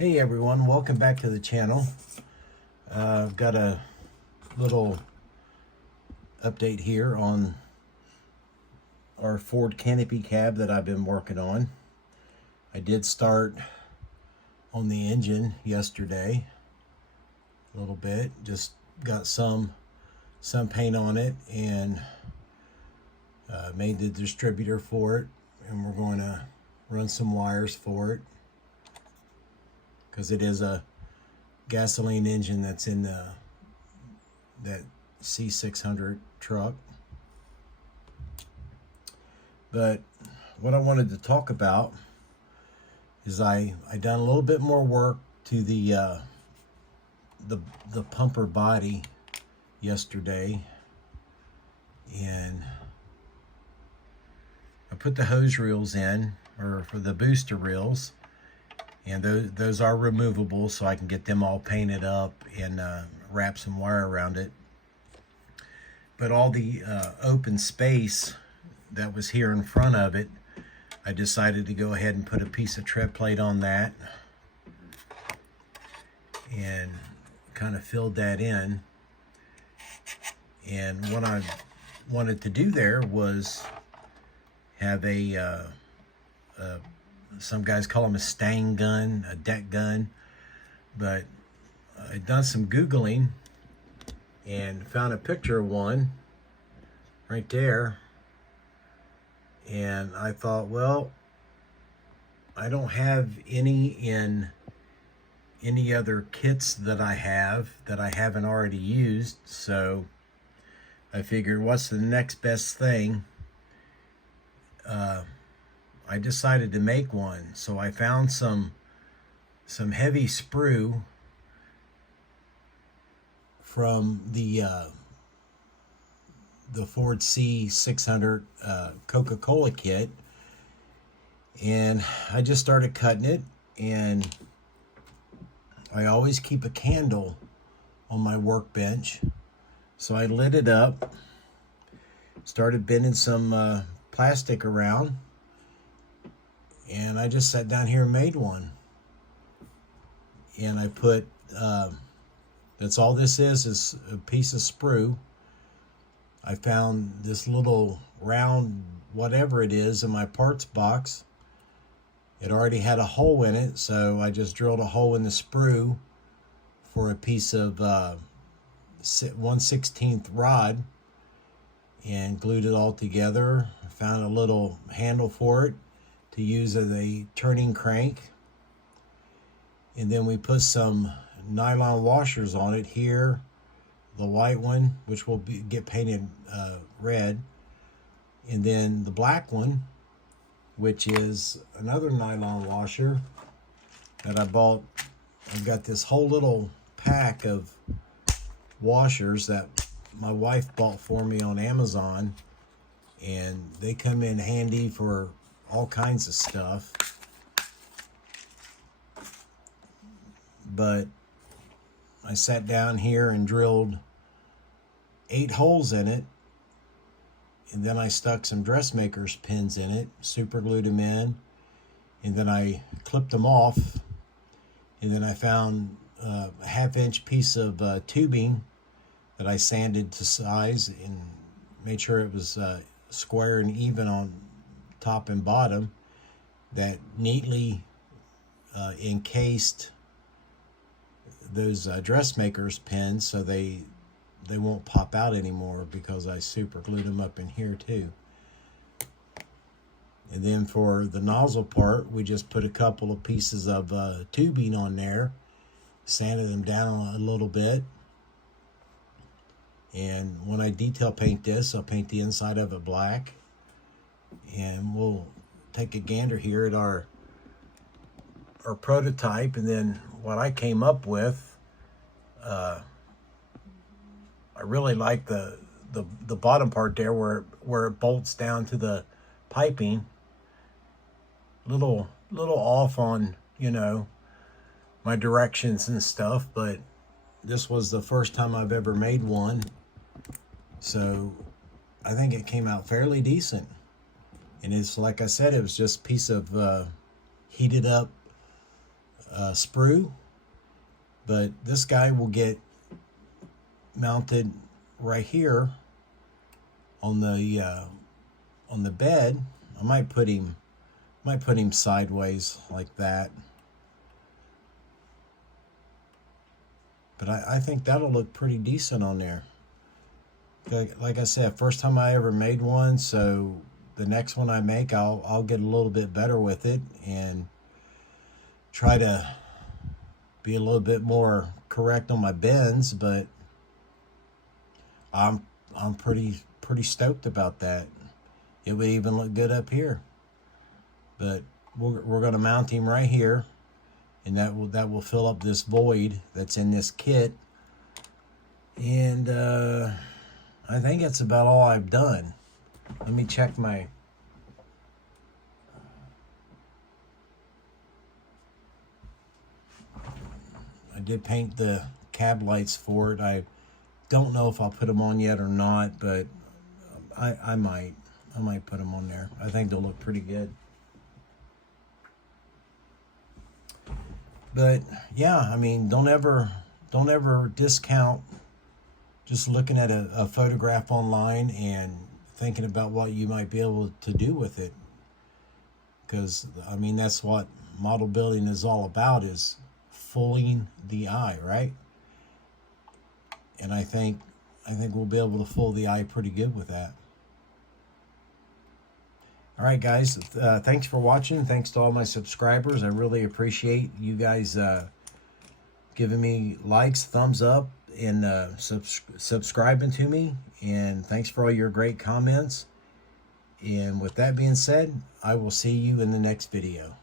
Hey everyone, welcome back to the channel. I've got a little update here on our Ford Canopy cab that I've been working on. I did start on the engine yesterday a little bit, just got some paint on it and made the distributor for it, and we're going to run some wires for it because it is a gasoline engine that's in that C600 truck. But what I wanted to talk about is I done a little bit more work to the pumper body yesterday, and I put the hose reels in, or for the booster reels, and those are removable, so I can get them all painted up and wrap some wire around it. But all the open space that was here in front of it, I decided to go ahead and put a piece of tread plate on that and kind of filled that in. And what I wanted to do there was have some guys call them a stang gun, a deck gun, but I'd done some Googling and found a picture of one right there. And I thought, well, I don't have any in any other kits that I haven't already used, so I figured, what's the next best thing? I decided to make one, so I found some heavy sprue from the Ford C600 Coca-Cola kit, and I just started cutting it. And I always keep a candle on my workbench, so I lit it up, started bending some plastic around, and I just sat down here and made one. And I put, that's all this is a piece of sprue. I found this little round whatever it is in my parts box. It already had a hole in it, so I just drilled a hole in the sprue for a piece of 1/16 rod and glued it all together. Found a little handle for it to use as a turning crank, and then we put some nylon washers on it here, the white one, which will get painted red, and then the black one, which is another nylon washer that I bought. I've got this whole little pack of washers that my wife bought for me on Amazon, and they come in handy for all kinds of stuff. But I sat down here and drilled 8 holes in it, and then I stuck some dressmaker's pins in it, super glued them in, and then I clipped them off, and then I found a 1/2-inch piece of tubing that I sanded to size and made sure it was square and even on top and bottom, that neatly encased those dressmaker's pins so they won't pop out anymore, because I super glued them up in here too. And then for the nozzle part, we just put a couple of pieces of tubing on there, sanded them down a little bit. And when I detail paint this, I'll paint the inside of it black. And we'll take a gander here at our prototype, and then what I came up with. I really like the bottom part there where it bolts down to the piping. Little off on, you know, my directions and stuff, but this was the first time I've ever made one, so I think it came out fairly decent. And it's, like I said, it was just a piece of heated up sprue, but this guy will get mounted right here on the bed. I might put him sideways like that, but I think that'll look pretty decent on there. Like I said, first time I ever made one, so the next one I make, I'll get a little bit better with it and try to be a little bit more correct on my bends. But I'm pretty stoked about that. It would even look good up here. But we're going to mount him right here, and that will fill up this void that's in this kit. And I think that's about all I've done. Let me check my... I did paint the cab lights for it. I don't know if I'll put them on yet or not, but I might put them on there. I think they'll look pretty good. But yeah, I mean, don't ever discount just looking at a photograph online and thinking about what you might be able to do with it. Because, I mean, that's what model building is all about, is fooling the eye, right? And I think we'll be able to fool the eye pretty good with that. All right, guys, thanks for watching. Thanks to all my subscribers. I really appreciate you guys giving me likes, thumbs up, and subscribing to me. And thanks for all your great comments. And with that being said, I will see you in the next video.